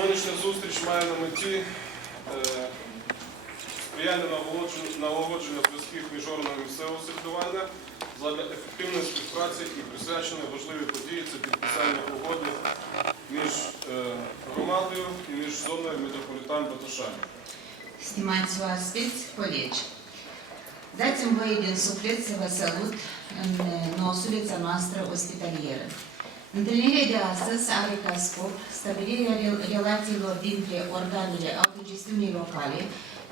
Сьогоднішня зустріч має на меті е, сприяння налагодження зв'язків між органами місцевого самоврядування задля ефективної співпраці і присвячені важливі події це підписання угоди між е, громадою і між зоною метрополітан Баташані. Stimați oaspeți, colegi, dați-mi voie din suflet să vă salut. Întâlnirea de astăzi are ca scop stabilirea rel- relațiilor dintre organele autogestiunii locale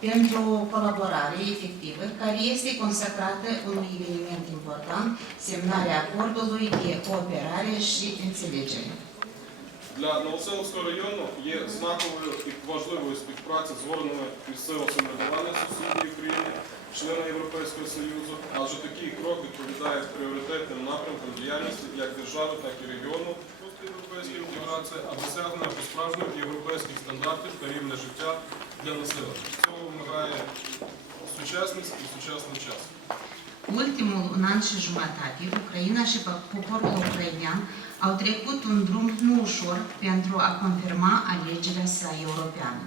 pentru o colaborare efectivă care este consacrată unui eveniment important, semnarea acordului de cooperare și înțelegere. Для Новоселовського району є знаковою і важливою співпраця з органами місцевого самоврядування сусідньої країни, члена Європейського Союзу, адже такий крок відповідає пріоритетним напрямкам діяльності як держави, так і регіону європейської інтеграції, а досягнення по-справжньому європейських стандартів та рівня життя для населення. Цього вимагає сучасність і сучасний час. Ultimul un an și jumătate, Ucraina și poporul ucrainean au trecut un drum nu ușor pentru a confirma alegerea sa europeană.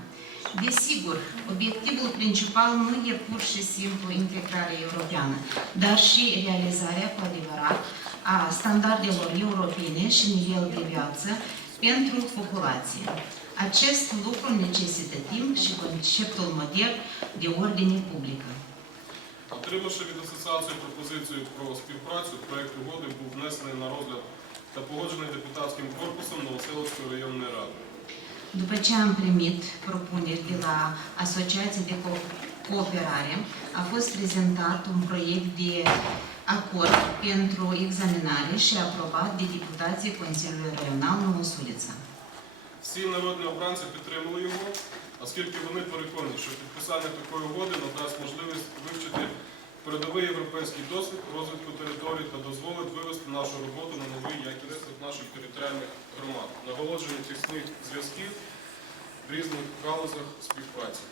Desigur, obiectivul principal nu e pur și simplu integrarea europeană, dar și realizarea cu adevărat a standardelor europene și nivel de viață pentru populație. Acest lucru necesită timp și conceptul modern de ordine publică. Отримавши від асоціації пропозицію про співпрацю, проект угоди був внесений на розгляд та погоджений депутатським корпусом Новоселовської районної ради. După ce am primit propuneri de la Asociația de Co- Cooperare, a fost prezentat un proiect de acord pentru examinare și aprobat de deputații Consiliului Regional Новосулиța. Всі народні обранці підтримали його, оскільки вони переконані, що підписання такої угоди надасть можливість вивчити передовий європейський досвід розвитку територій та дозволить вивести нашу роботу на новий якість наших територіальних громад, наголодження тісних зв'язків в різних галузях співпраці.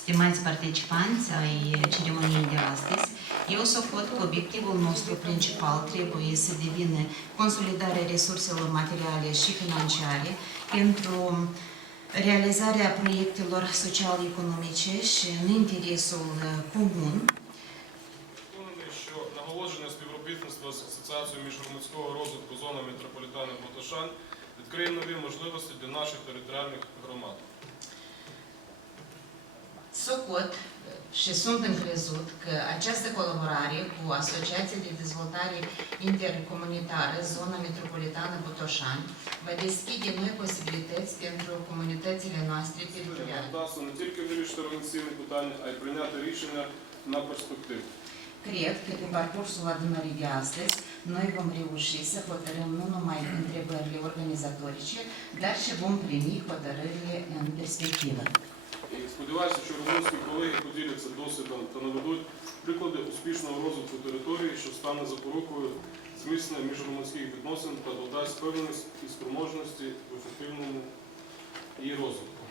Stimați participanți ai ceremoniei de astăzi, eu socot că obiectivul nostru principal trebuie să devină consolidarea resurselor materiale și financiare pentru realizarea proiectelor social-economice și în interesul uh, comun, що наголодження співробітництва з асоціацією міжгромадського розвитку зона метрополітану Ботошань відкриє нові можливості для наших територіальних громад. Socot și sunt încrezut că această colaborare cu Asociația de Dezvoltare Intercomunitară, Zona Metropolitană Botoșani, va deschide noi posibilități pentru comunitățile noastre teritoriale. Cred că pe parcursul adunării de astăzi, noi vom reuși să hotărâm nu numai întrebările organizatorice, dar și vom primi hotărârile în perspectivă. І сподіваюся, що румунські колеги поділяться досвідом та наведуть приклади успішного розвитку території, що стане запорукою зміцнення міжгромадських відносин та додасть впевненість і спроможності в ефективному її розвитку.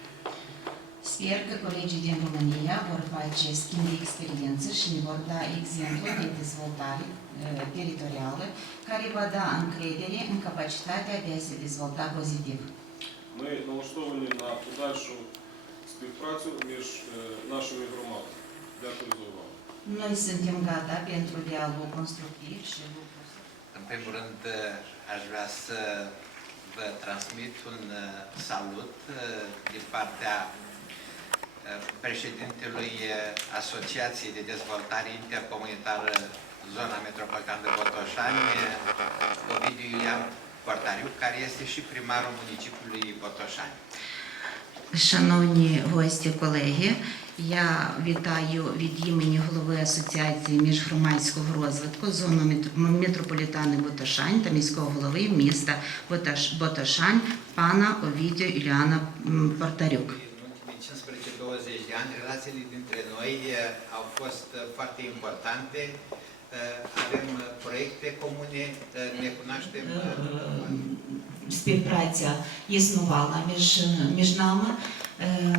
Sper că colegii din România vor face schimb de experiență și ne vor da exemplu de dezvoltare teritorială care va da încredere în capacitatea de a se dezvolta pozitiv. Ми налаштовані на подальшу співпрацю між е, нашими громадами. Дякую за увагу. Noi suntem gata pentru dialog constructiv și lucru. În primul rând, aș vrea să vă transmit un uh, salut uh, din partea uh, președintelui uh, Asociației de Dezvoltare Intercomunitară Zona Metropolitană de Botoșani, uh, Ovidiu Iulian Portariu, care este și primarul municipiului Botoșani. Шановні гості, колеги, я вітаю від імені голови Асоціації міжгромадського розвитку зону метрополітани Ботошань та міського голови міста Боташ- Ботошань пана Овідіо Юліана м, Портарюк. În ultimii 15-20 de ani, relațiile dintre noi au fost foarte importante. Avem proiecte comune, ne cunoaștem Співпраця існувала між, між нами. Е,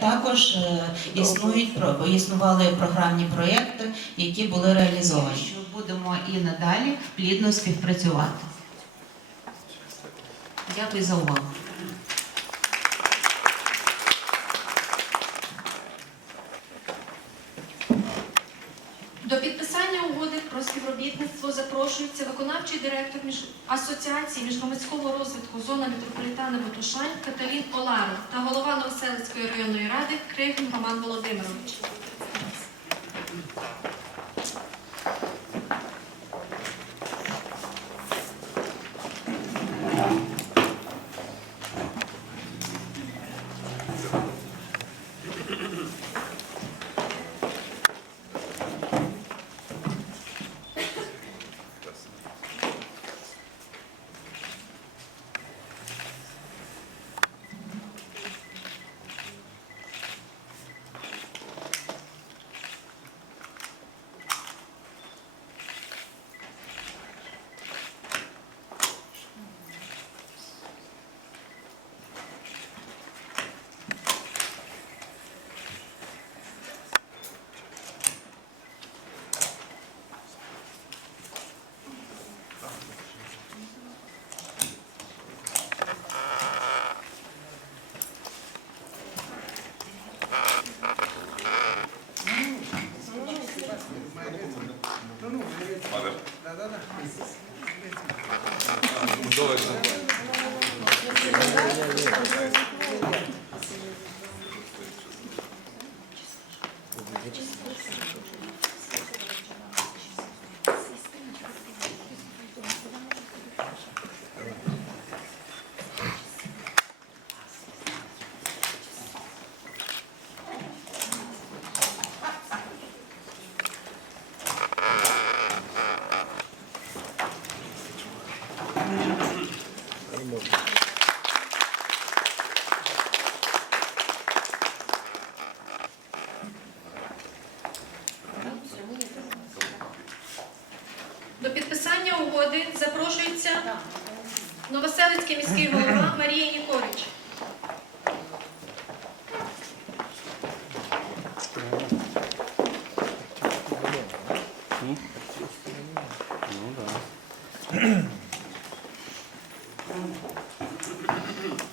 Також е, існують існували програмні проєкти, які були реалізовані. Що будемо і надалі плідно співпрацювати. Дякую за увагу. До підписання угоди про співробітництво запрошується виконавчий директор. Асоціації міжгромадського розвитку зона метрополітана Ботушань Каталін Оларов та голова Новоселицької районної ради Кривін Роман Володимирович. Новоселицький міський голова Марія Нікорич. До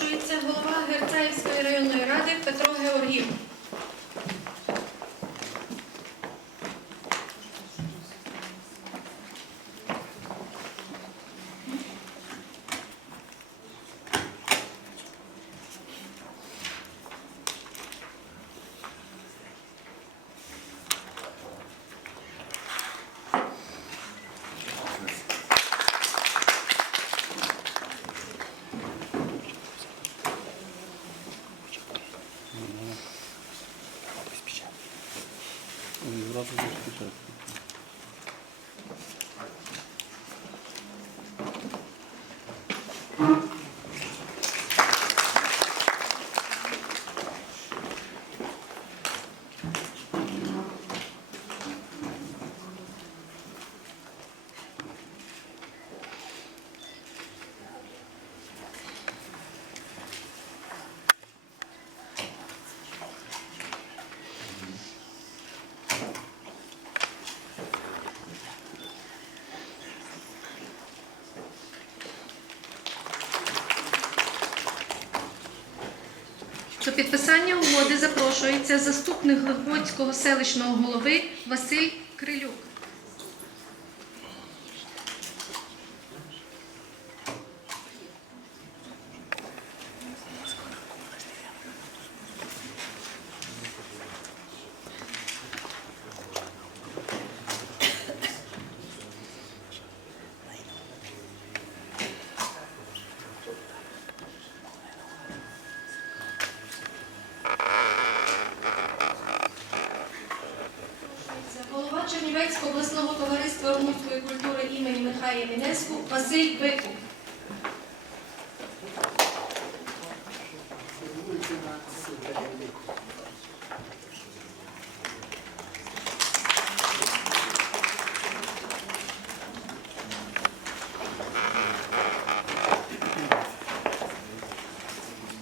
Запрошується голова Герцаївської районної ради Петро Георгів. До підписання угоди запрошується заступник Глибоцького селищного голови Василь Крилюк. імені Михая Мінеску Василь Биков.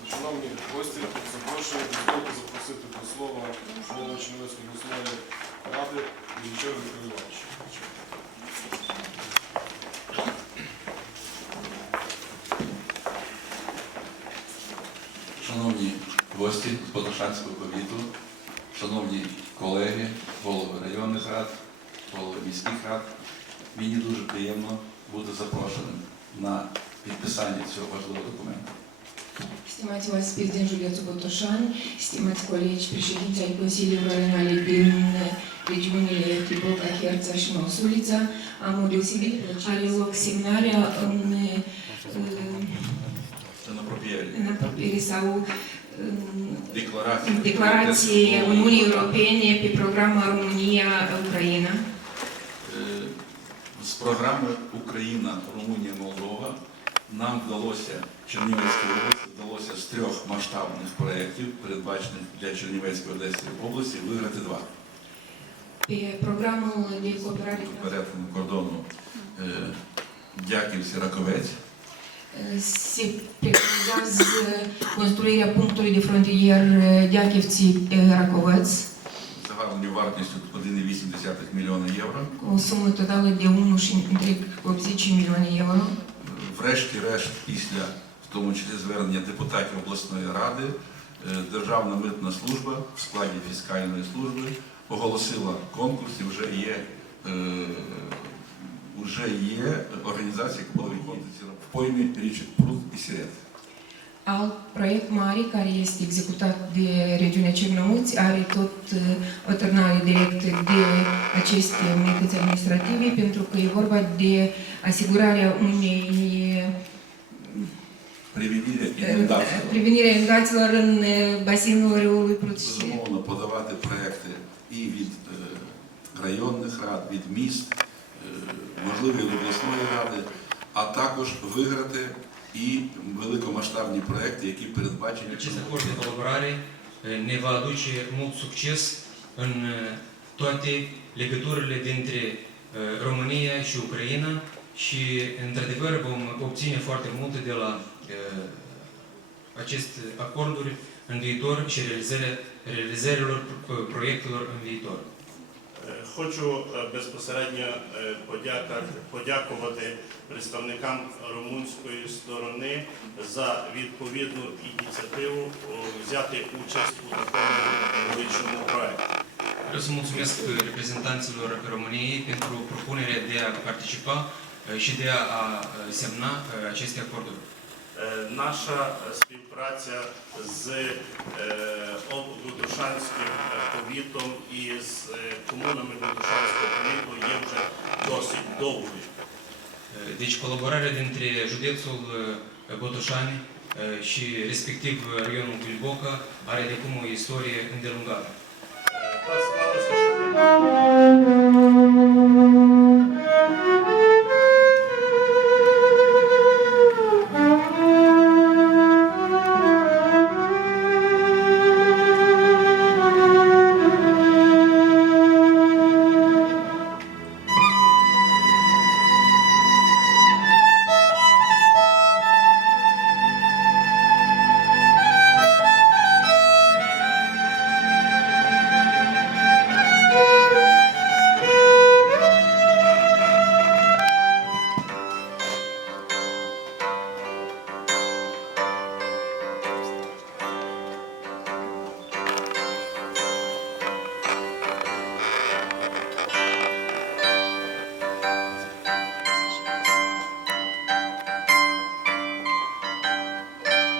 Шановні гості, запрошую дозвольте запросити до слова голову Чернівецької обласної ради Вінчора Микола Івановича. Гості з Потошанського повіту, шановні колеги, голови районних рад, голови міських рад, мені дуже приємно бути запрошеним на підписання цього важливого документу. Oaspeți din județul Botoșani, stimați colegi, președinți ai Consiliului Regionale din regiunile Tiboca, Herța și Măsulița, am o deosebită plăcere. Are loc semnarea în, în apropiere sau în Декларація. declarație Uniunii Europene pe programa România-Ucraina. Е, З програми Україна, Румунія, Молдова нам вдалося Чернівецькій області вдалося з трьох масштабних проєктів, передбачених для Чернівецької Одеської області, виграти два. Pe programul перетину кордону е, Дяківці-Раковець se preconizează construirea punctului de frontier Diachivții-Racovăț, загальною вартістю 1,8 мільйона євро. cu o sumă totală de 1 și întreg 80 milioane euro. Врешті-решт, після в тому числі звернення депутатів обласної ради, е, Державна митна служба в складі фіскальної служби оголосила конкурс і вже є, е, вже є організація, яка буде виконувати ці роботи поймі річок Прут і Сірет. Alt proiect mare care este executat de regiunea Cernăuți are tot uh, o turnare directă de aceste unități administrative pentru că e vorba de asigurarea unei uh, prevenirea inundațiilor în uh, râului Prut și безумовно подавати проекти і від е, районних рад, від міст, е, можливо, від обласної ради, а також виграти і великомасштабні проекти, які передбачені Acest acord de colaborare eh, ne va aduce mult succes în eh, toate legăturile dintre eh, România și Ucraina și, într-adevăr, vom obține foarte multe de la eh, aceste acorduri în viitor și realizarea, realizărilor pro- proiectelor în viitor. Е, Хочу е, безпосередньо е, подякувати представникам румунської сторони за відповідну ініціативу взяти участь у такому величному проєкті. Vreau să mulțumesc reprezentanților României pentru propunerea de a participa și de a. Е, Наша е, співпраця з е, Бутушанським е, повітом і з е, комунами Бутушанського повіту є вже досить довгою. Deci colaborarea dintre județul uh, Botoșani uh, și respectiv uh, raionul Bilboca are de acum o istorie îndelungată.